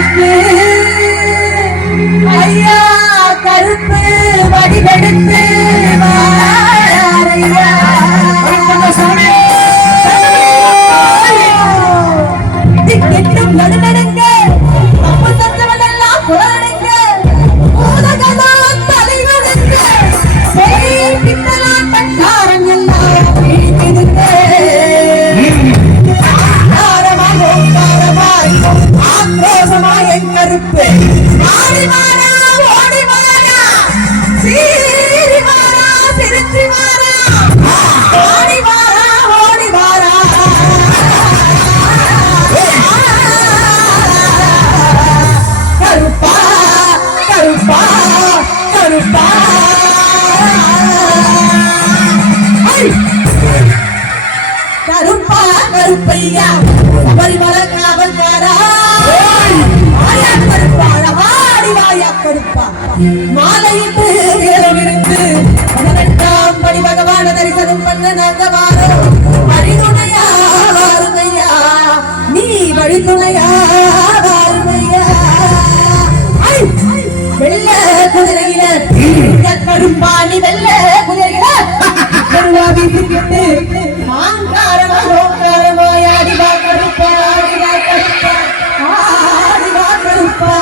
கருப்பு ஐயா கருப்பு வடிவெடுத்து திக்கெட்டும் நடுநடுங்க தப்பு தந்தவனெல்லாம் புலனுங்க பூதகலா தலைவனுங்க பின்னலாம் பட்டாரம் எல்லாம் பிடிக்குதுங்க ஆக்ரோஷமாய் என் கருப்பு ஆடி மாறா ஓடி மாறா சீரி மாறா சிரிச்சி மாறா ஆடி மாறா ஓடி மாறா கருப்பா கருப்பா கருப்பா கருப்பா கருப்பையா சபரிமலை காவல்காரா மாலையிட்டு வேலவிருந்து 18ஆம் படி பகவான தரிசனம் பண்ண நாங்க வாரோம் வழிதுணையா வாருமையா நீ வழிதுணையா வாருமையா வெள்ள குதிரையில கருப்பாணி வெள்ள குதிரையில கருவா வீசிக்கிட்டு மாங்காரமா ஓங்காரமாயாடி வா கருப்பா ஆடிவா கருப்பா ஆடிவா கருப்பா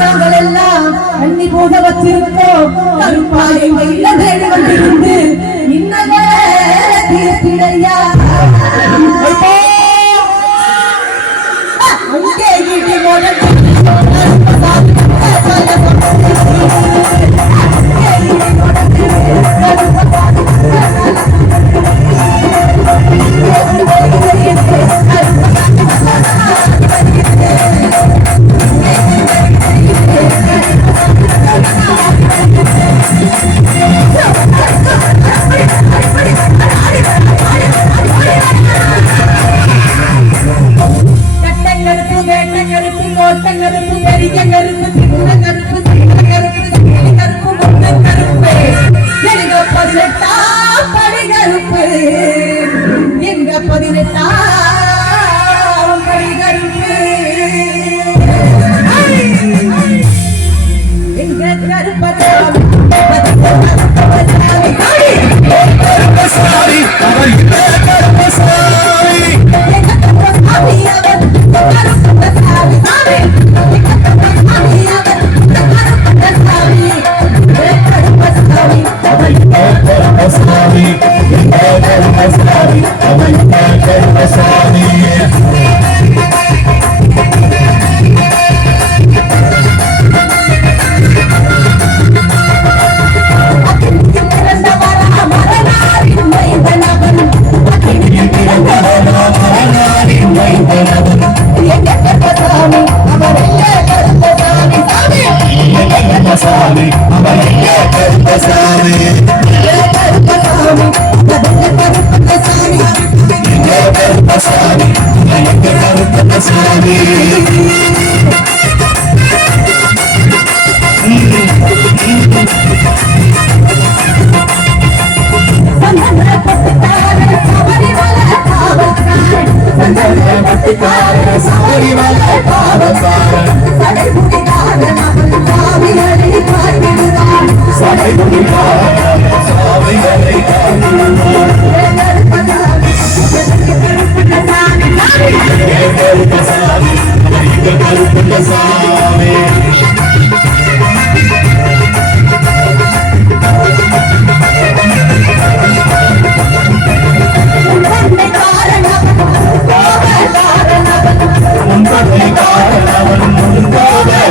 நாங்கள் எல்லாம் அன்னி போக வச்சிருக்கோம் கருப்பா எங்க இல்ல தேடி வந்திருந்து இன்னமே தீர்த்திடையா அங்கே வீட்டு மோதல்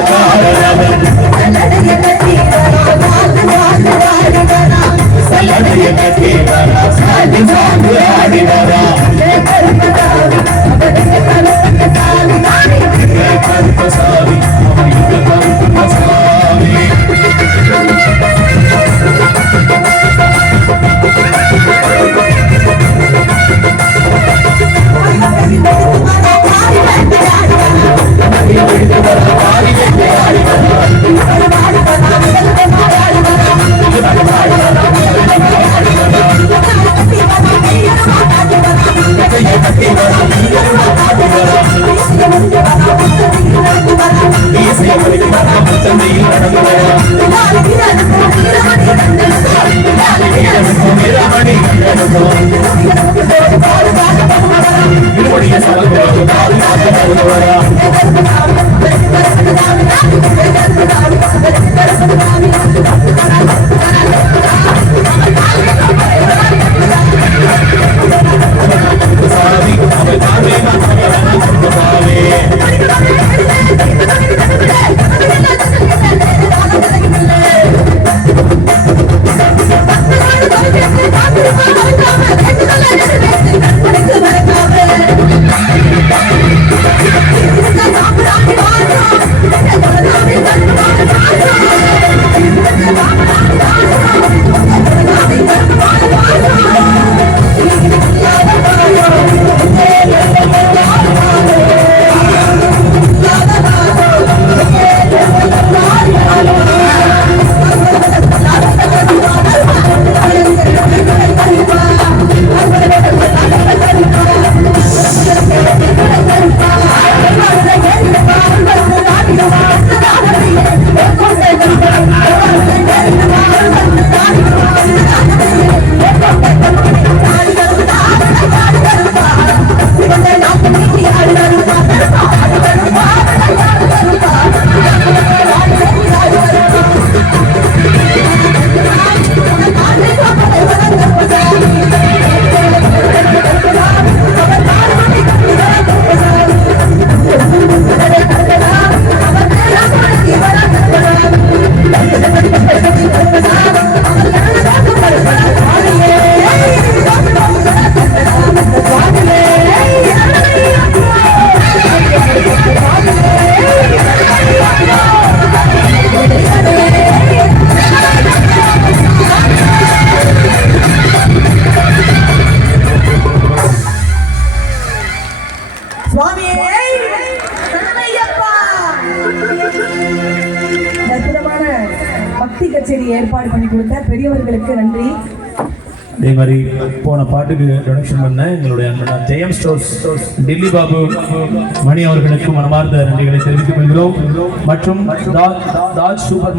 காரணவன் ஏற்பாடு பண்ணி கொடுத்த பெரியவர்களுக்கு நன்றி. அதே மாதிரி போன பாட்டுக்கு டொனேஷன் பண்ண எங்களுடைய அண்ணன் ஜெயம் ஸ்டோர்ஸ் டில்லி பாபு மணி அவர்களுக்கு மனமார்ந்த நன்றிகளை தெரிவித்துக் கொள்கிறோம். மற்றும் தாஜ் சூப்பர்